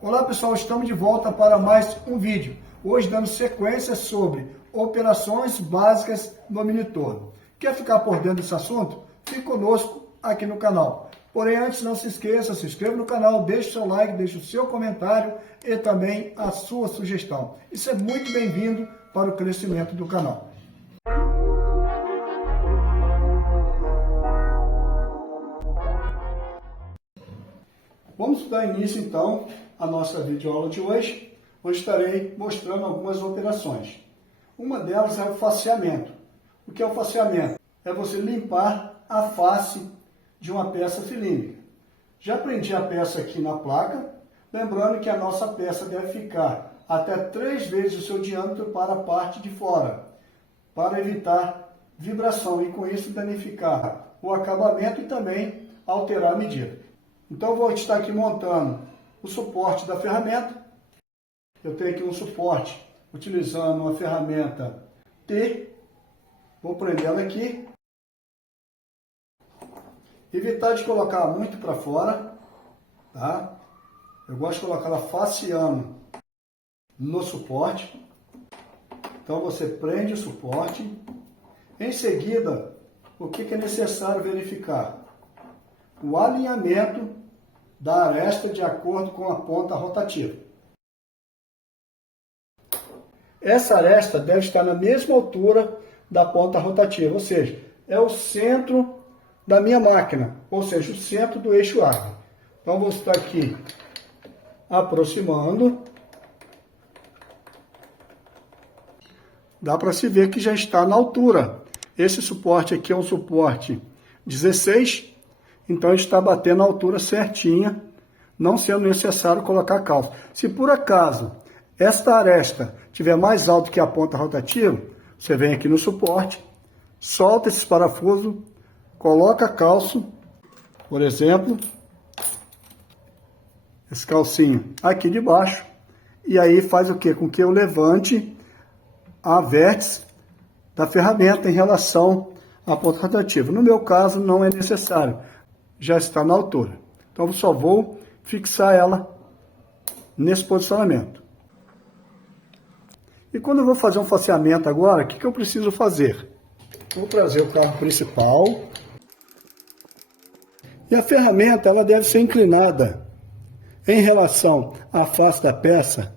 Olá pessoal, estamos de volta para mais um vídeo. Hoje dando sequência sobre operações básicas no mini torno. Quer ficar por dentro desse assunto? Fique conosco aqui no canal. Porém, antes não se esqueça, se inscreva no canal, deixe o seu like, deixe o seu comentário e também a sua sugestão. Isso é muito bem-vindo para o crescimento do canal. Vamos dar início então à nossa videoaula de hoje, onde estarei mostrando algumas operações. Uma delas é o faceamento. O que é o faceamento? É você limpar a face de uma peça cilíndrica. Já prendi a peça aqui na placa, lembrando que a nossa peça deve ficar até 3 vezes o seu diâmetro para a parte de fora, para evitar vibração e com isso danificar o acabamento e também alterar a medida. Então, eu vou estar aqui montando o suporte da ferramenta. Eu tenho aqui um suporte utilizando uma ferramenta T. Vou prender ela aqui. Evitar de colocar muito para fora, tá? Eu gosto de colocar ela faceando no suporte. Então, você prende o suporte. Em seguida, o que é necessário verificar? O alinhamento da aresta de acordo com a ponta rotativa. Essa aresta deve estar na mesma altura da ponta rotativa, ou seja, é o centro da minha máquina, ou seja, o centro do eixo águia. Então, vou estar aqui aproximando. Dá para se ver que já está na altura. Esse suporte aqui é um suporte 16, então está batendo a altura certinha, não sendo necessário colocar calça. Se por acaso esta aresta estiver mais alta que a ponta rotativa, você vem aqui no suporte, solta esses parafusos, coloca calço, por exemplo, esse calcinho aqui de baixo, e aí faz o quê? Com que eu levante a vértice da ferramenta em relação à ponta rotativa. No meu caso, não é necessário, já está na altura. Então, eu só vou fixar ela nesse posicionamento. E quando eu vou fazer um faceamento agora, o que eu preciso fazer? Vou trazer o carro principal. E a ferramenta ela deve ser inclinada em relação à face da peça,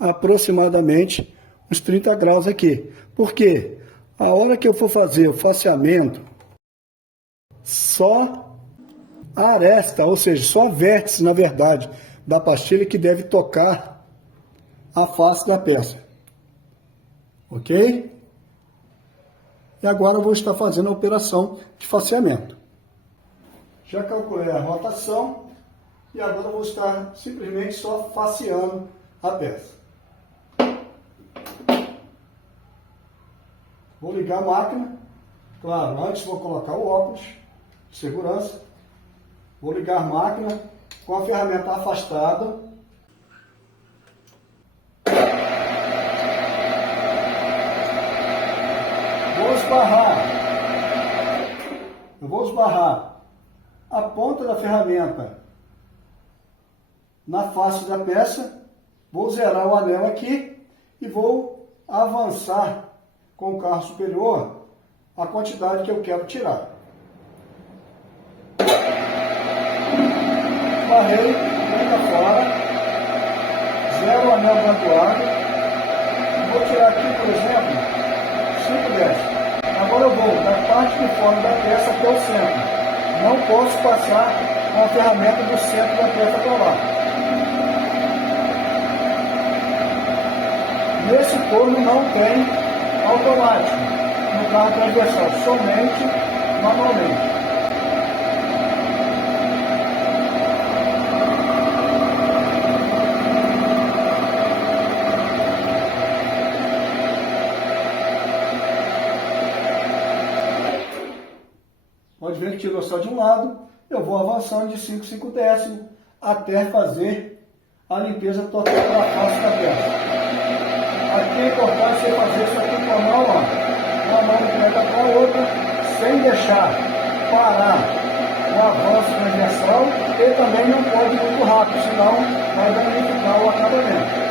aproximadamente uns 30 graus aqui. Por quê? A hora que eu for fazer o faceamento, só a aresta, ou seja, só a vértice, na verdade, da pastilha que deve tocar a face da peça. Ok? E agora eu vou estar fazendo a operação de faceamento. Já calculei a rotação e agora eu vou estar simplesmente só faceando a peça. Vou ligar a máquina. Claro, antes vou colocar o óculos de segurança. Vou ligar a máquina com a ferramenta afastada. Eu vou esbarrar a ponta da ferramenta na face da peça. Vou zerar o anel aqui e vou avançar com o carro superior a quantidade que eu quero tirar. Barrei, vem para fora, zero o anel graduado, vou tirar aqui, por exemplo, 5 décimos. Agora eu vou da parte de fora da peça até o centro. Não posso passar com a ferramenta do centro da peça para lá. Nesse torno não tem automático, no carro transversal, somente manualmente. Pode ver que tirou só de um lado, eu vou avançando de 5 décimos até fazer a limpeza total da face da peça. Aqui é importante você fazer isso aqui com a mão, ó, uma mão direta para a outra, sem deixar parar o avanço transversal e também não pode ir muito rápido, senão vai danificar o acabamento.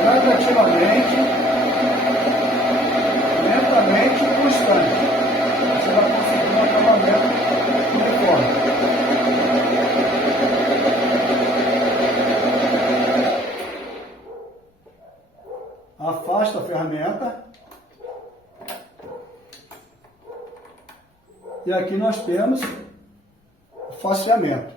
Gradativamente, lentamente e constante. Você vai conseguir um acabamento uniforme. Afasta a ferramenta. E aqui nós temos o faceamento.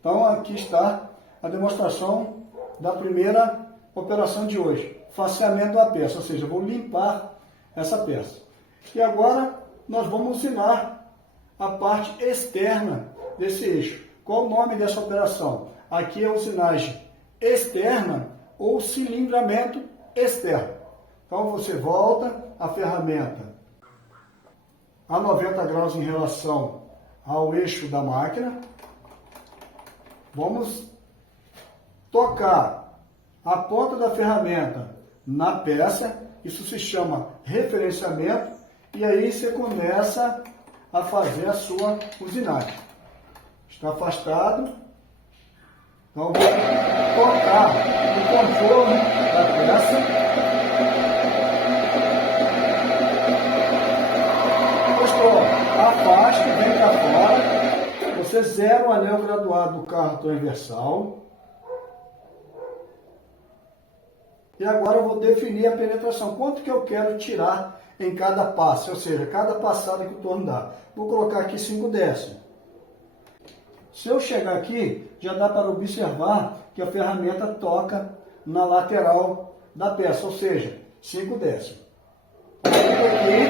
Então aqui está a demonstração da primeira operação de hoje, faceamento da peça, ou seja, vou limpar essa peça. E agora nós vamos usinar a parte externa desse eixo. Qual o nome dessa operação? Aqui é usinagem externa ou cilindramento externo. Então você volta a ferramenta a 90 graus em relação ao eixo da máquina. Vamos tocar a ponta da ferramenta na peça, isso se chama referenciamento, e aí você começa a fazer a sua usinagem. Está afastado, então vou tocar o contorno da peça. Gostou? Afaste, vem para fora, você zera o anel graduado do carro transversal. E agora eu vou definir a penetração. Quanto que eu quero tirar em cada passo, ou seja, cada passada que o torno dá. Vou colocar aqui 5 décimos. Se eu chegar aqui, já dá para observar que a ferramenta toca na lateral da peça, ou seja, 5 décimos. Aqui.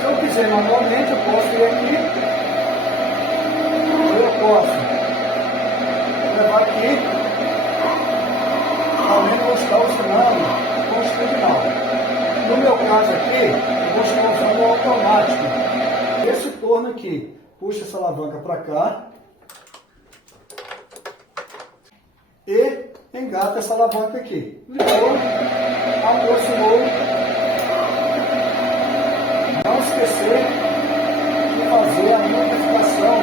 Se eu quiser manualmente, eu posso ir aqui. Eu posso levar aqui. Também vou estar usinando com o final. No meu caso aqui, eu vou estar usando o automático. Esse torno aqui, puxa essa alavanca para cá e engata essa alavanca aqui. Ligou, aproximou. Não esquecer de fazer a lubrificação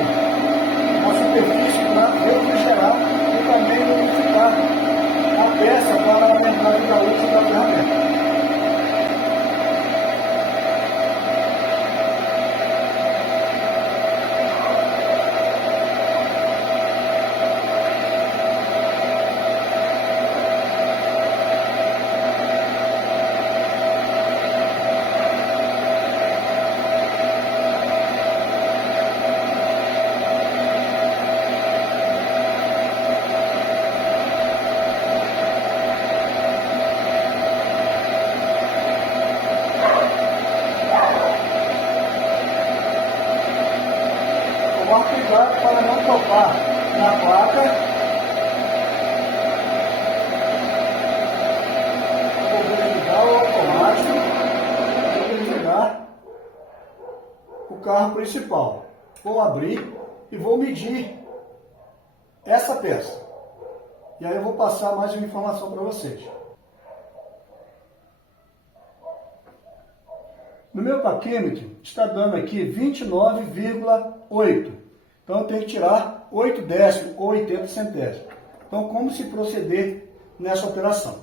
na superfície para refrigerar e também lubrificar a peça para aumentar a vida útil da ferramenta. cuidado para não topar na placa. Vou verificar o automático. Vou verificar o carro principal. Vou abrir e vou medir essa peça. E aí eu vou passar mais uma informação para vocês. No meu paquímetro está dando aqui 29,8. Então eu tenho que tirar 8 décimos ou 80 centésimos. Então como se proceder nessa operação?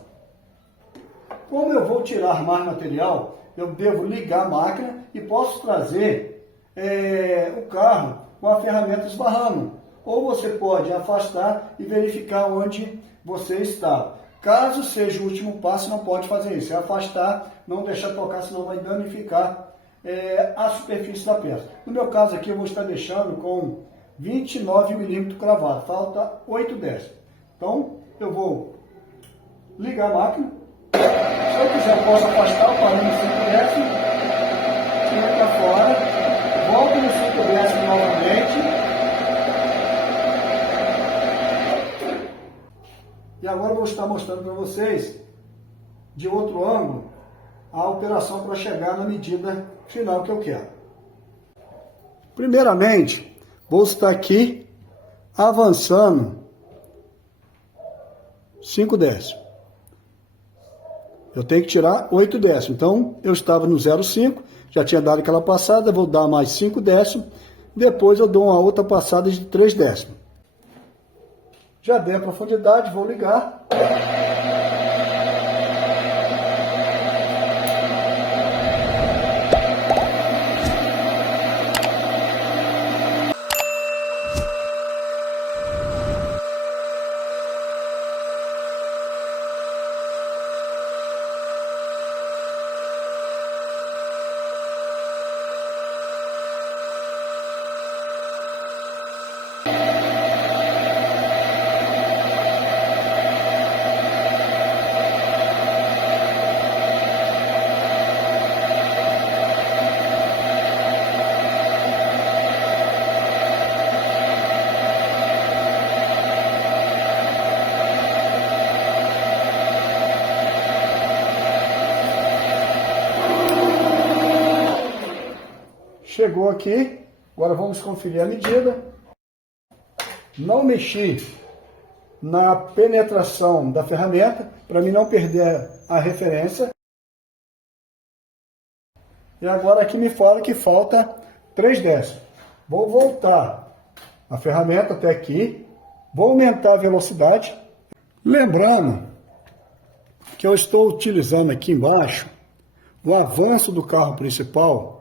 Como eu vou tirar mais material, eu devo ligar a máquina e posso trazer o carro com a ferramenta esbarrando. Ou você pode afastar e verificar onde você está. Caso seja o último passo, não pode fazer isso. É afastar, não deixar tocar, senão vai danificar a superfície da peça. No meu caso aqui, eu vou estar deixando com 29 milímetros cravado. Falta 8 décimos. Então, eu vou ligar a máquina. Se eu quiser, eu posso afastar o parâmetro no 5 décimos. Tira para fora. Volto no 5 décimos novamente. E agora eu vou estar mostrando para vocês, de outro ângulo, a operação para chegar na medida final que eu quero. Primeiramente, vou estar aqui avançando 5 décimos. Eu tenho que tirar 8 décimos. Então, eu estava no 0,5, já tinha dado aquela passada, vou dar mais 5 décimos. Depois eu dou uma outra passada de 3 décimos. Já dei a profundidade, vou ligar. Chegou aqui, agora vamos conferir a medida. Não mexi na penetração da ferramenta, para mim não perder a referência. E agora aqui me fala que falta 3 décimos. Vou voltar a ferramenta até aqui, vou aumentar a velocidade. Lembrando que eu estou utilizando aqui embaixo o avanço do carro principal,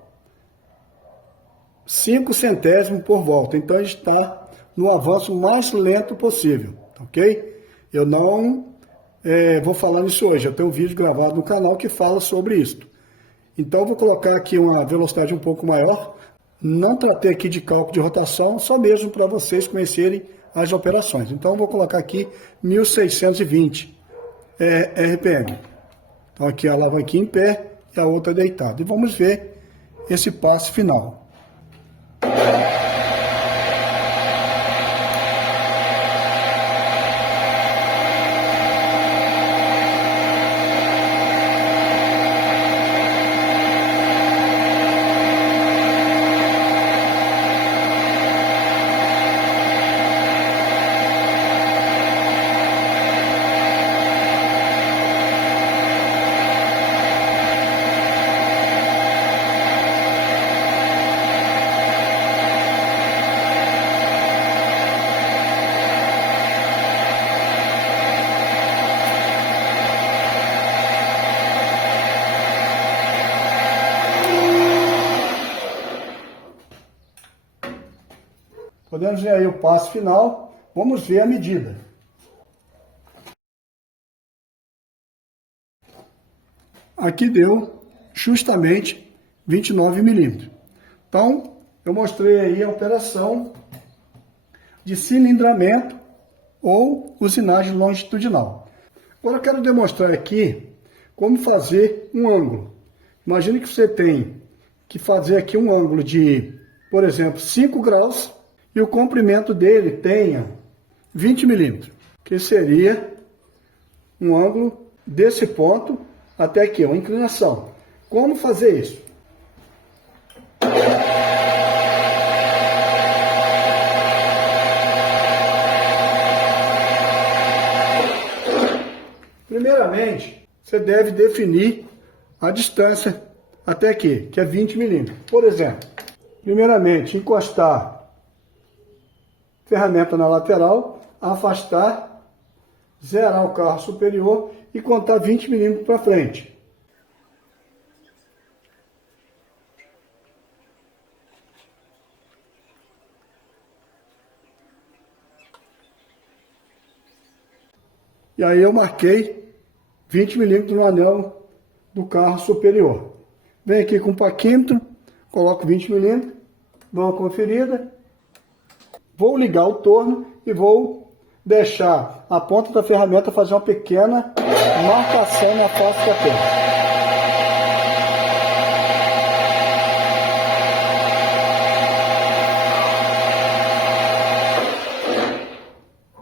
5 centésimos por volta. Então a gente está no avanço mais lento possível, ok? Eu não vou falar nisso hoje, eu tenho um vídeo gravado no canal que fala sobre isso. Então eu vou colocar aqui uma velocidade um pouco maior. Não tratei aqui de cálculo de rotação, só mesmo para vocês conhecerem as operações. Então eu vou colocar aqui 1620 RPM. Então aqui a alavanquinha em pé e a outra deitada. E vamos ver esse passo final. Podemos ver aí o passo final, vamos ver a medida. Aqui deu justamente 29 milímetros. Então, eu mostrei aí a operação de cilindramento ou usinagem longitudinal. Agora eu quero demonstrar aqui como fazer um ângulo. Imagine que você tem que fazer aqui um ângulo de, por exemplo, 5 graus, e e o comprimento dele tenha 20 milímetros, que seria um ângulo desse ponto até aqui, uma inclinação. Como fazer isso? Primeiramente, você deve definir a distância até aqui, que é 20 milímetros. Por exemplo, primeiramente, encostar a ferramenta na lateral, afastar, zerar o carro superior e contar 20 milímetros para frente. E aí eu marquei 20 milímetros no anel do carro superior. Venho aqui com o paquímetro, coloco 20 milímetros, dou uma conferida, vou ligar o torno e vou deixar a ponta da ferramenta fazer uma pequena marcação na face da peça.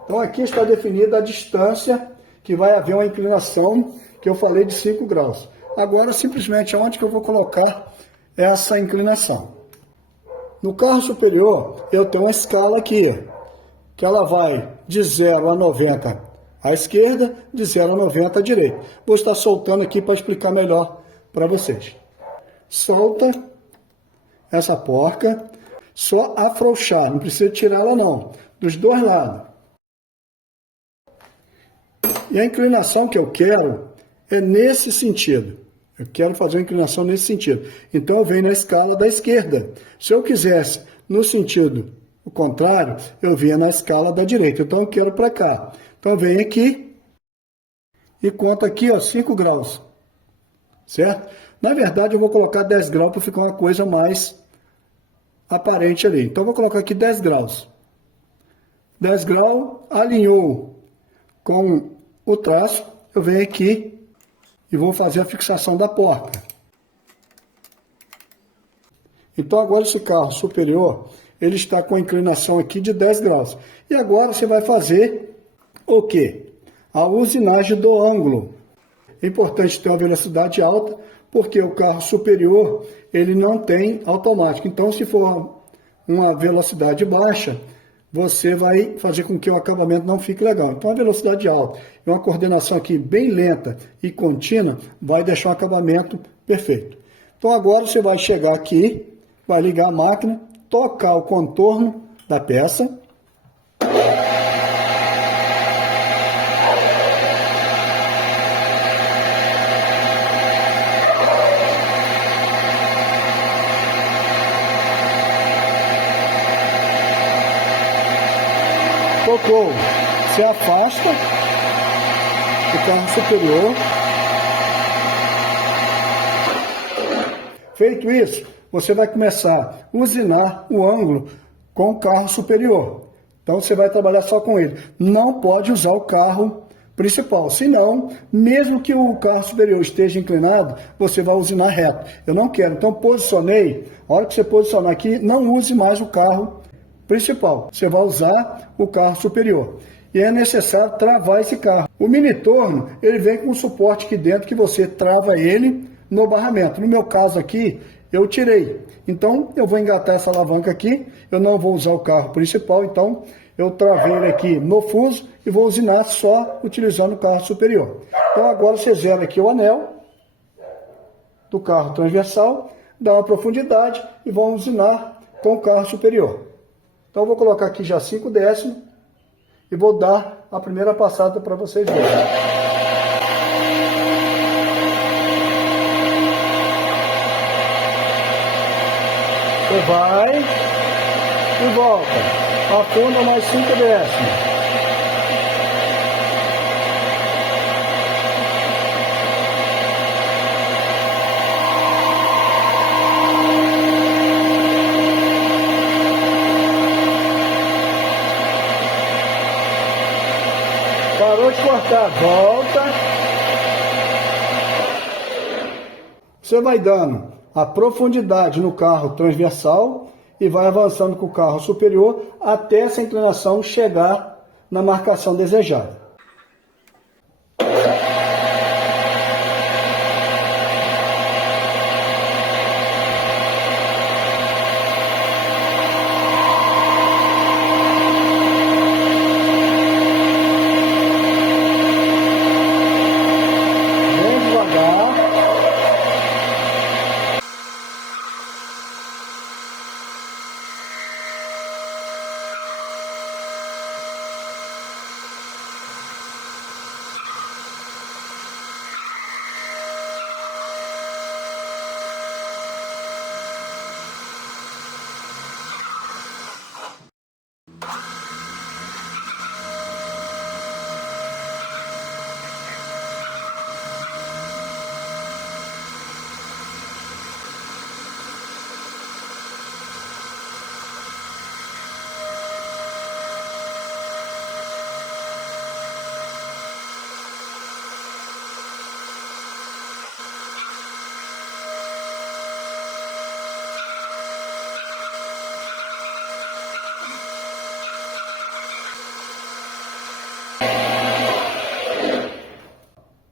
Então aqui está definida a distância que vai haver uma inclinação que eu falei de 5 graus. Agora simplesmente onde que eu vou colocar essa inclinação. No carro superior eu tenho uma escala aqui, que ela vai de 0 a 90 à esquerda, de 0 a 90 à direita. Vou estar soltando aqui para explicar melhor para vocês. Solta essa porca, só afrouxar, não precisa tirá-la não, dos dois lados. E a inclinação que eu quero é nesse sentido. Eu quero fazer uma inclinação nesse sentido. Então eu venho na escala da esquerda. Se eu quisesse no sentido o contrário, eu vinha na escala da direita. Então eu quero para cá. Então eu venho aqui e conto aqui, ó, 5 graus. Certo? Na verdade eu vou colocar 10 graus para ficar uma coisa mais aparente ali. Então eu vou colocar aqui 10 graus. 10 graus, alinhou com o traço, eu venho aqui e vou fazer a fixação da porta. Então agora esse carro superior, ele está com a inclinação aqui de 10 graus. E agora você vai fazer o quê? A usinagem do ângulo. É importante ter uma velocidade alta, porque o carro superior, ele não tem automático. Então se for uma velocidade baixa, você vai fazer com que o acabamento não fique legal. Então a velocidade alta e uma coordenação aqui bem lenta e contínua vai deixar o acabamento perfeito. Então agora você vai chegar aqui, vai ligar a máquina, tocar o contorno da peça. Tocou, você afasta o carro superior. Feito isso, você vai começar a usinar o ângulo com o carro superior. Então você vai trabalhar só com ele. Não pode usar o carro principal, senão, mesmo que o carro superior esteja inclinado, você vai usinar reto. Eu não quero, então posicionei, a hora que você posicionar aqui, não use mais o carro principal, você vai usar o carro superior. E é necessário travar esse carro. O mini torno, ele vem com um suporte aqui dentro que você trava ele no barramento. No meu caso aqui, eu tirei. Então, eu vou engatar essa alavanca aqui, eu não vou usar o carro principal, então eu travei ele aqui no fuso e vou usinar só utilizando o carro superior. Então agora você zera aqui o anel do carro transversal, dá uma profundidade e vamos usinar com o carro superior. Então eu vou colocar aqui já 5 décimos e vou dar a primeira passada para vocês verem. Você vai e volta, afunda mais 5 décimos. Parou de cortar, volta. Você vai dando a profundidade no carro transversal e vai avançando com o carro superior até essa inclinação chegar na marcação desejada.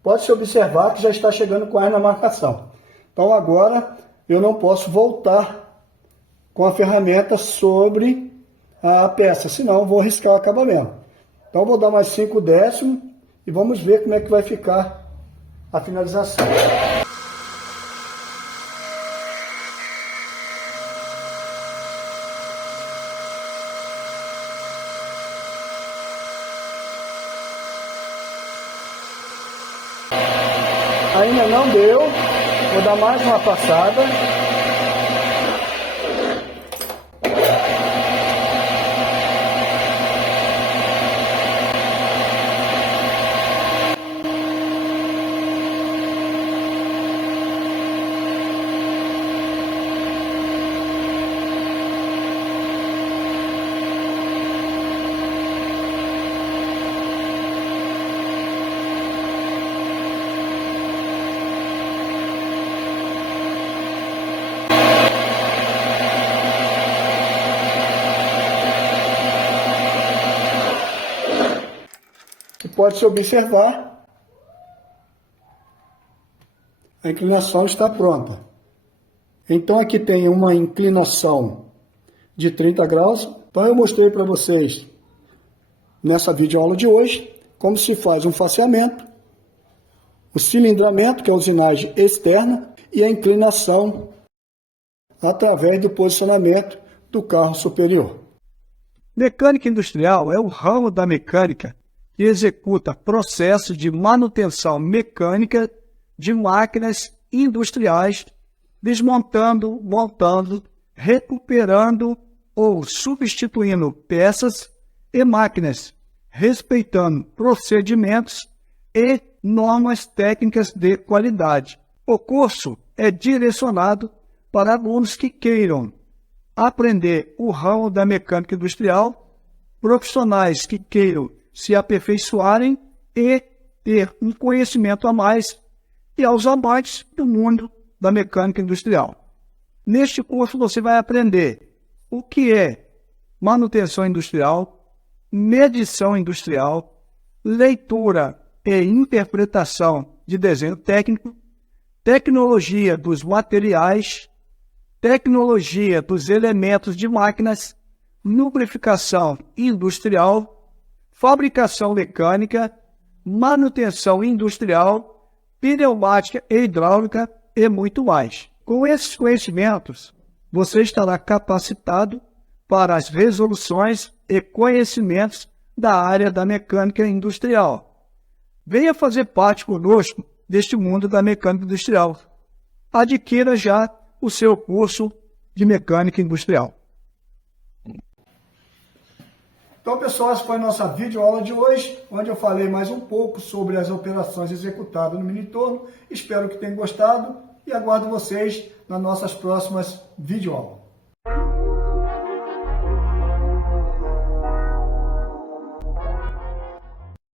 Pode-se observar que já está chegando quase na marcação. Então agora eu não posso voltar com a ferramenta sobre a peça, senão eu vou riscar o acabamento. Então eu vou dar mais 5 décimos e vamos ver como é que vai ficar a finalização. Ainda não deu, vou dar mais uma passada. Pode-se observar, a inclinação está pronta. Então aqui tem uma inclinação de 30 graus. Então eu mostrei para vocês, nessa videoaula de hoje, como se faz um faceamento, o cilindramento, que é a usinagem externa, e a inclinação através do posicionamento do carro superior. Mecânica industrial é o ramo da mecânica que executa processos de manutenção mecânica de máquinas industriais, desmontando, montando, recuperando ou substituindo peças e máquinas, respeitando procedimentos e normas técnicas de qualidade. O curso é direcionado para alunos que queiram aprender o ramo da mecânica industrial, profissionais que queiram se aperfeiçoarem e ter um conhecimento a mais, e aos amantes do mundo da mecânica industrial. Neste curso você vai aprender o que é manutenção industrial, medição industrial, leitura e interpretação de desenho técnico, tecnologia dos materiais, tecnologia dos elementos de máquinas, lubrificação industrial, fabricação mecânica, manutenção industrial, pneumática e hidráulica e muito mais. Com esses conhecimentos, você estará capacitado para as resoluções e conhecimentos da área da mecânica industrial. Venha fazer parte conosco deste mundo da mecânica industrial. Adquira já o seu curso de mecânica industrial. Então, pessoal, essa foi a nossa videoaula de hoje, onde eu falei mais um pouco sobre as operações executadas no mini-torno. Espero que tenham gostado e aguardo vocês nas nossas próximas videoaulas.